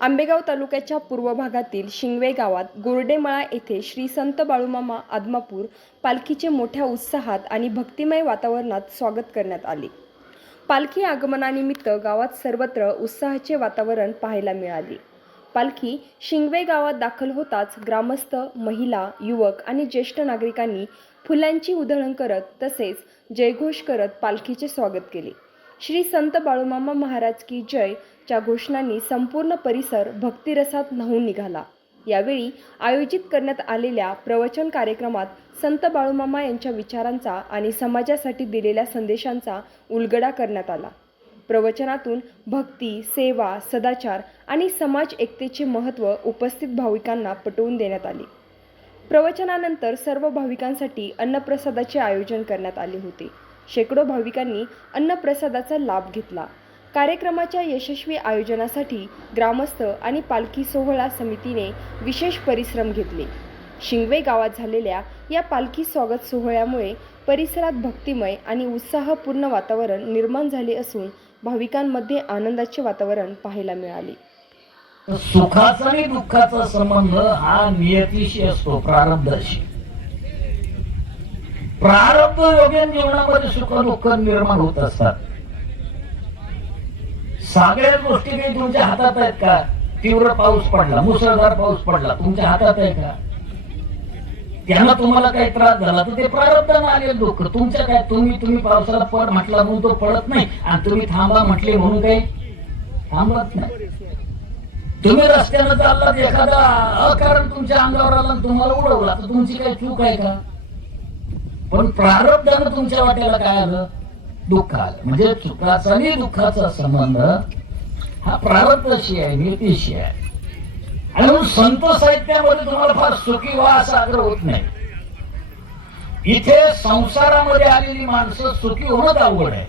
आंबेगाव तालुक्याच्या पूर्व भागातील शिंगवे गावात गोरडेमळा येथे श्री संत बाळूमामा आदमापूर पालखीचे मोठ्या उत्साहात आणि भक्तिमय वातावरणात स्वागत करण्यात आले। पालखी आगमनानिमित्त गावात सर्वत्र उत्साहाचे वातावरण पाहायला मिळाले। पालखी शिंगवे गावात दाखल होताच ग्रामस्थ, महिला, युवक आणि ज्येष्ठ नागरिकांनी फुलांची उधळण करत तसेच जयघोष करत पालखीचे स्वागत केले। श्री संत बाळूमामा महाराज की जय च्या घोषणांनी संपूर्ण परिसर भक्तिरसात न्हाऊन निघाला। यावेळी आयोजित करण्यात आलेल्या प्रवचन कार्यक्रमात संत बाळूमामा यांच्या विचारांचा आणि समाजासाठी दिलेल्या संदेशांचा उलगडा करण्यात आला। प्रवचनातून भक्ती, सेवा, सदाचार आणि समाज एकतेचे महत्त्व उपस्थित भाविकांना पटवून देण्यात आले। प्रवचनानंतर सर्व भाविकांसाठी अन्नप्रसादाचे आयोजन करण्यात आले होते। शेकडो भाविकांनी अन्नप्रसादाचा लाभ घेतला। कार्यक्रमाच्या यशस्वी आयोजनासाठी ग्रामस्थ आणि पालखी सोहळा समितीने विशेष परिश्रम घेतले। शिंगवे गावात झालेल्या या पालखी स्वागत सोहळ्यामुळे परिसरात भक्तिमय आणि उत्साहपूर्ण वातावरण निर्माण झाले असून भाविकांमध्ये आनंदाचे वातावरण पाहायला मिळाले। सुखाचा आणि दुःखाचा संबंध हा नियतीशी असतो, प्रारब्धाशी। प्रारब्ध योगेन जीवनामध्ये सुख दुःख निर्माण होत असतात। सगळ्या गोष्टी काही तुमच्या हातात आहेत का? तीव्र पाऊस पडला, मुसळधार पाऊस पडला, तुमच्या हातात आहे का? त्यानं तुम्हाला काही त्रास झाला तर ते प्रारब्धानं आलेलं दुःख तुमच्या काय? तुम्ही पावसाला पड म्हटला म्हणून तो पडत नाही, आणि तुम्ही थांबा म्हटले म्हणून काही थांबत नाही। तुम्ही रस्त्यानं चाललात, एखादा अकारण तुमच्या अंगावर आला तुम्हाला उडवला तर तुमची काही चूक आहे का? पण प्रारब्धानं तुमच्या वाट्याला काय आलं? दुःख आलं। म्हणजे सुखाचा आणि दुःखाचा संबंध हा प्रारब्धाशी आहे, नीतीशी आहे। आणि म्हणून संत साहित्यामध्ये तुम्हाला फार सुखी व्हा असा आग्रह होत नाही। इथे संसारामध्ये आलेली माणसं सुखी होणं अवघड आहे।